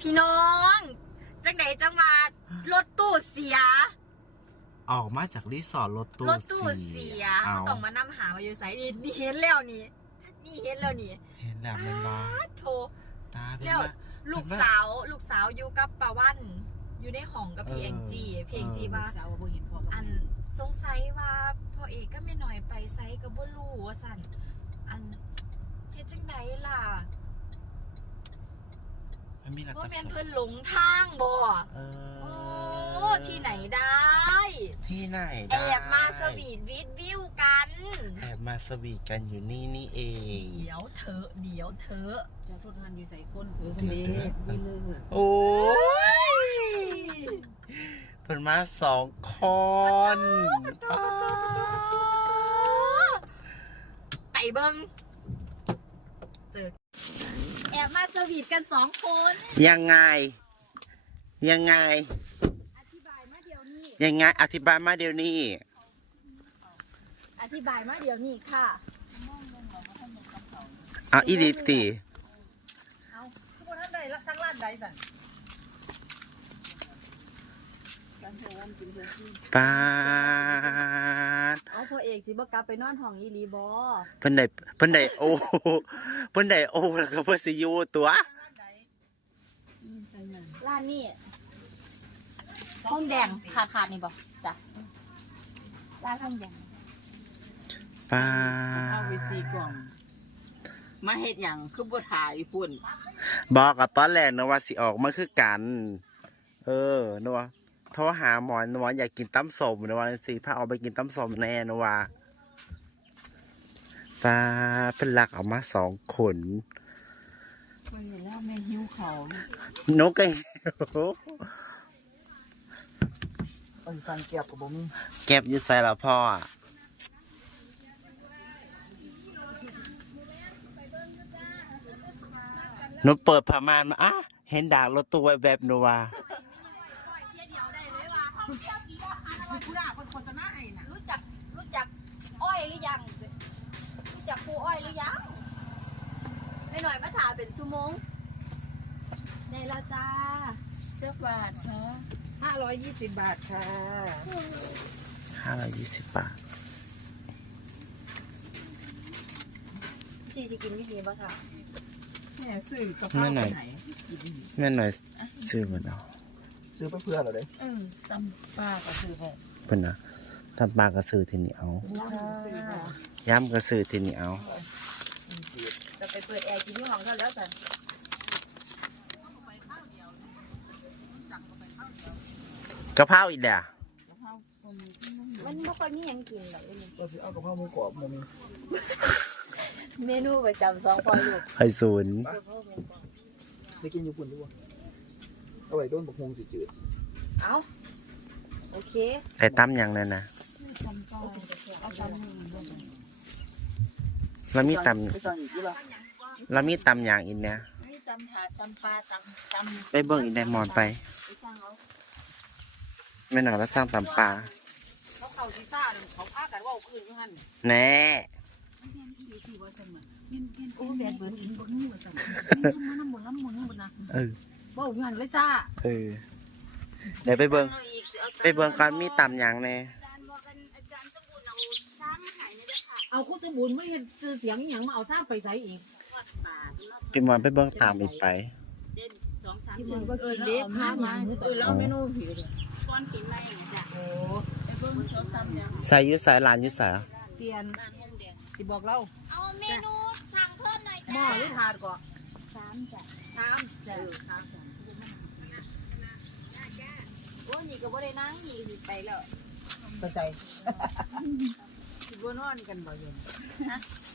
พี่น้องจังไหนจังมารถตู้เสีย ออกมาจากรีสอร์ทรถตู้รถตู้เสียเอาเขาต้องมานำหามาอยู่ไสนี่นี่เห็นแล้วนี่ นี่เห็นแล้วนี่ เห็นแล้วมันบอโทรตาเป็นแล้วว่าลูกสาว ลูกสาวอยู่กับปาวัน อยู่ในห้องกับพีเออเอ็งจีพีเอ็งจีเออว่าสาวบ่เห็นพ่ออันสงสัยว่าพ่อเอกก็ไม่หน่อยไปไซกับบ่รู้ว่าสั่นอันเฮ็ดจังไดล่ะ มันมีหลักว่าฐานแม่นเพิ่นหลงทางบ่เอโอ้อที่ไหนได้ ที่ไหนแอได้บมาสวีทวิดวิวกัน แอบมาสวีทกันอยู่นี่นี่เอง เดี๋ยวเถอะเดี๋ยวเถอะจะทุนหันอยู่ใส่ก้นคือทะเลวิเลอร์โอ้ยเพิ่นมาสองคนไปเบิ้งเจอแอบมาสวีทกันสองคน ยังไง ยังไง อธิบายมาเดี๋ยวนี้ ยังไง อธิบายมาเดี๋ยวนี้ อธิบายมาเดี๋ยวนี้ค่ะ เอาอีลิติทุกคนท่านใดรักทั้งร้านใดสั่นการเทวันกินเทที่ปาดเอาพ่อเอ กสิบ่กลับไปนอนห้องอีหลีบอเพิ่นได้เพิ่นได้โอ้เพิ่นได้โอ้แล้วก็เพิ่นสิอยู่ตัวร้านใดอืมใช่นั่นร้านนี้ห้องแดงขาขาดนี่บอกจ้ะร้านห้องแดงปาเอาไปดซีกล่องมาเฮ็ดหยังคือบ่ถ่ายพุ่นบอกกับตอนแรกนะว่าสิออกมาคือกัน เออนะว่า โทรหาหมอนนะว่าอยากกินตำสมนะว่าสิพาเอาไปกินตำสมแน่นะว่าปาดเป็นหลักเออกมาสองคนมันเห็นแล้วแม่หิวเขาวนกก็เอ้ยสั่งเก็บกับบ่มีเก็บอยู่ใส่ละพ่ออะหนูเปิดผ้าม่านมาอะเห็นดากรถตู้ไว้แบบหนูว่า ผู้ด่าคนคนตะหน้าไอ้น่ะ รู้จักรู้จักอ้อยหรือยัง รู้จักครูอ้อยหรือยังไม่หน่อยมาถามเป็นชั่วโมงได้แล้วจ้าเจ้าบาทฮะห้าร้อยยี่สิบบาทค่ะห้าร้อยยี่สิบบาทสี่สิกินวิธีป่ะค่ะแม่ซื้อกระเพราไปไหนกินแม่หน่อยซื้อมาเอาซื้อไปเพื่ออะไรเด้เออตำปลาก็ซื้อไปเพิ่นนะ ทำปลากระสือที่นี่เอาย้ำกระสือที่นี่เอาจะไปเปิดแอร์กินที่ห้องเท่าแล้วสันกะเพราอีกแล้วกระเพราคนที่นั่นมันไม่ค่อยมีหยังกินหรอกก็สิเอากระเพราหมูกรอบมามีเมนูประจำสองพอลูกไข่ศูนย์ไปกินอยู่ปุ่นด้วยเอาไว้ต้นบกฮวงสิจืด เอาโอเคไข่ตั้มยังนั่นนะ ตำปลาเอาตำหนึ่งด้วยกันแล้วมีตไปสั่งอีกทีละำแล้วมีตำอย่างอีกเนี่ยนี่ตำถาดตำปลาตำตำไปเบิ่งอีกไดมอนไปไปสั่งเอาแม่หน่อยแล้วสร้างตำปลาเขาเข้าซีซ่าเนี่ยเขาพากันว่าเอาคืนอยู่หันแน่เพี้ยนอีหลีที่ว่าซั่นน่ะเพี้ยนเพี้ยนโอ้แบดเบิ่นอินบ่ฮู้ว่าซั่นเพี้ยนซุ่มมาน้ำบ่ลำบ่ฮู้บ่นะเออเว้าอยู่หันเลยซ่าเออเดี๋ยวไปเบิ่งอาอีกสิเอาไปเบิ่งก่อนมีตำอย่างแน่ เอาคุณสมบูรณ์ไม่เห็นซื้อเสียงอหย่างมาเอาซ้ำไปใส่อีกปลาพี่มอนไปเบิ่งตามอีกไปเด่นสองสามที่เดืมัอนนก็กินเล็กพามาเออแล้วเมนูผิวเนี่ยก้อนกินไม่นะจ๊ะโอ้ไปเบิ่งเขาตำยังใส่อยุสายหลานอยุสายเจียนร้านห้องแดงสิบอกเราเอาเมนูสั่งเพิ่มหน่อยหม้อหรือถาดก่อนสามจ้ะชามเออสามสามโอ้นี่ก็บ่ได้นั่งนี่สิไปแล้วเข้าใจ สิบนอนกันบ่เย็น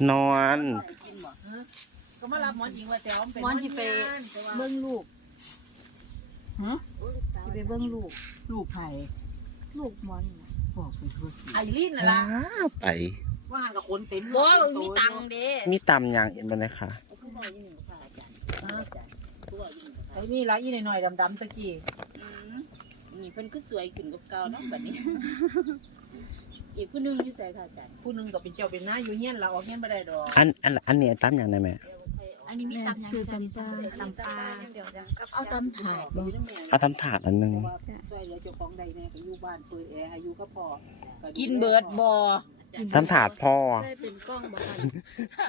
นอน กินบ่ก็มารับหมอนหญิงว่าแซวเป็นมอนสิไป เบิ่งลูกฮะสิไปเบิ่งลูก ลูกไผ่ลูกมอนบอกไปทั่วสิไอรีนน่ะล่ะอ้าวไป ว่าหันกับคนเต็มบ่มีตังค์เด้มีตำอย่างอีกบ่นะคะผู้บอกอยู่หนึ่งค่ะอาจารย์อาจารย์ผู้บอกอยู่หนึ่งค่ะไอ้นี่ละอีหน่อยๆดำๆตะกี้อืม นี่เพิ่นก็สวยขึ้นกว่าเก่าเนาะบัดนี้ อีกผู้หนึงอยู่ใส่ค่ะอาจารย์ผู้หนึงก็เป็นเจ้าเป็นนายอยู่เฮียนเราออกเฮียนบ่ได้ดอกอันอันอันนี้ตำอย่างได้ไหมอัอันนี้มีตำยังซื้อตำซ่าตำปลาเดี๋ยวจะเอาตำถาดบ่เอาทำถาดอันหนึงช่วยเหลือเจ้าของใดแน่ไปอยู่บ้านเปิดแอร์ให้อยู่กับพ่อกินเบิดบ่ ทำถาดพ่อใช่เป็นกล้องบ่ค่ะ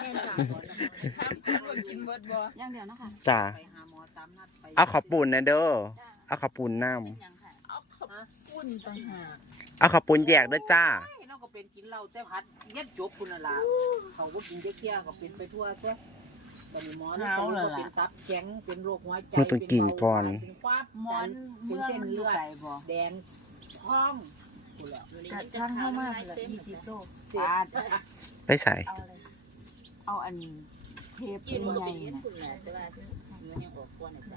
แม่นจ้ะกินเบิดบ่อย่างเดียวนะคะจ้าไปหาหมอตามนัดไปเอาข้าวปุ้นนะเด้อเอาข้าวปุ้นน้เอาข้าวปุ้ นต่างหากำเอาข้าวปุ้นแยกด้วยจ้า เราก็เป็นกินเหล้าแต่พัดเย็ดจบคุณน่ะล่ะเขาก็กินเจ๊เกี้ยก็เป็นไปทั่วใช่ตอนนี้หมอนี่เขาก็เป็นตับแข็งเป็นโรคหัวใจมันต้องกินก่อน เป็นความหมอนเมืองมันอยู่ไกลบ่แดงท้องคุณล่ะกัดท่านเข้ามาละ20โลปาดไปใส่เอาอะไรเอาอันเทปเป็นใหญ่น่ะ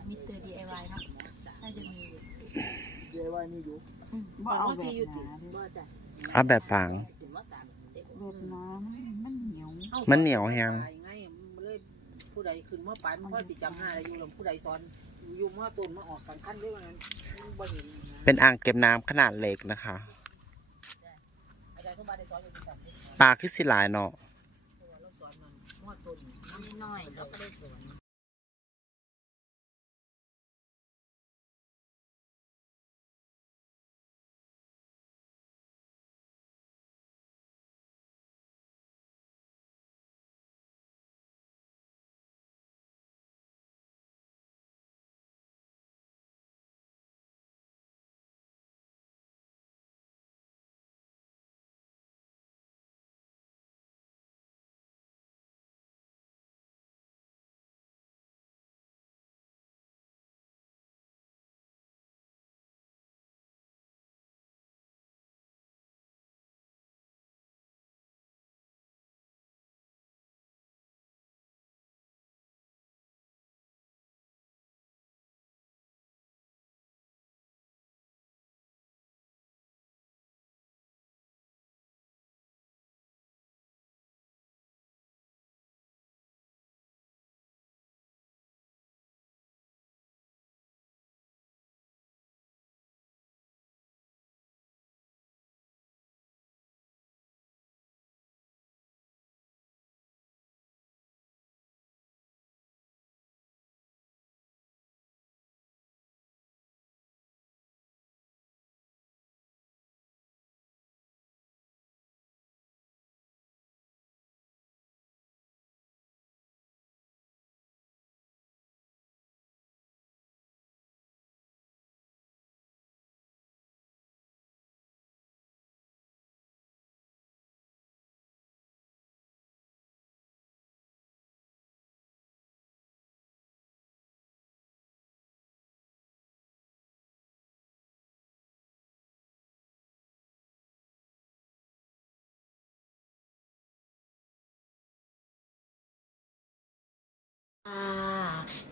มิเตอร์ DIY เนาะน่าจะมีอยู่เดี๋ยวว่านี่อยู่ บ่เอาแบบหนาเด้อเอาแบบปางแบบหนามันเหนียวมันเหนียวแฮง ไงมันเลยผู้ใดขึ้นมาปลายมันก็สิจำหน้าได้อยู่แล้วผู้ใดสอนอยู่มาต้นมาออกกันขั้นด้วยว่านั้นบ่เห็นนะเป็นอ่างเก็บน้ำขนาดเล็กนะคะ อาจารย์สมบัติได้สอนอยู่ที่สามที่ปลาคือสิหลายเนาะ เราสอนมันมอต้นน้ำน้อยเราก็ได้สอน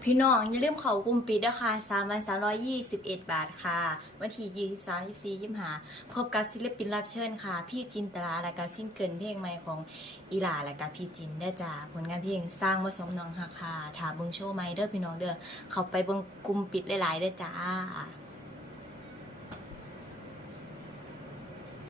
พี่น้องอย่าลืมเขากลุ่มปิดนะคะ3วัน321บาทค่ะ วันที่23 24 25พบกับศิลปินรับเชิญค่ะ พี่จินตลาและก็ซิ่งเกิลเพลงใหม่ของอีหลาและก็พี่จินได้จากผลงานเพลงสร้างมาสมน้องค่ะค่ะถาเบิ้งโชว์ไหมเด้อพี่น้องเด้อเขาไปเบิ้งกลุ่มปิดหลายๆได้จ้า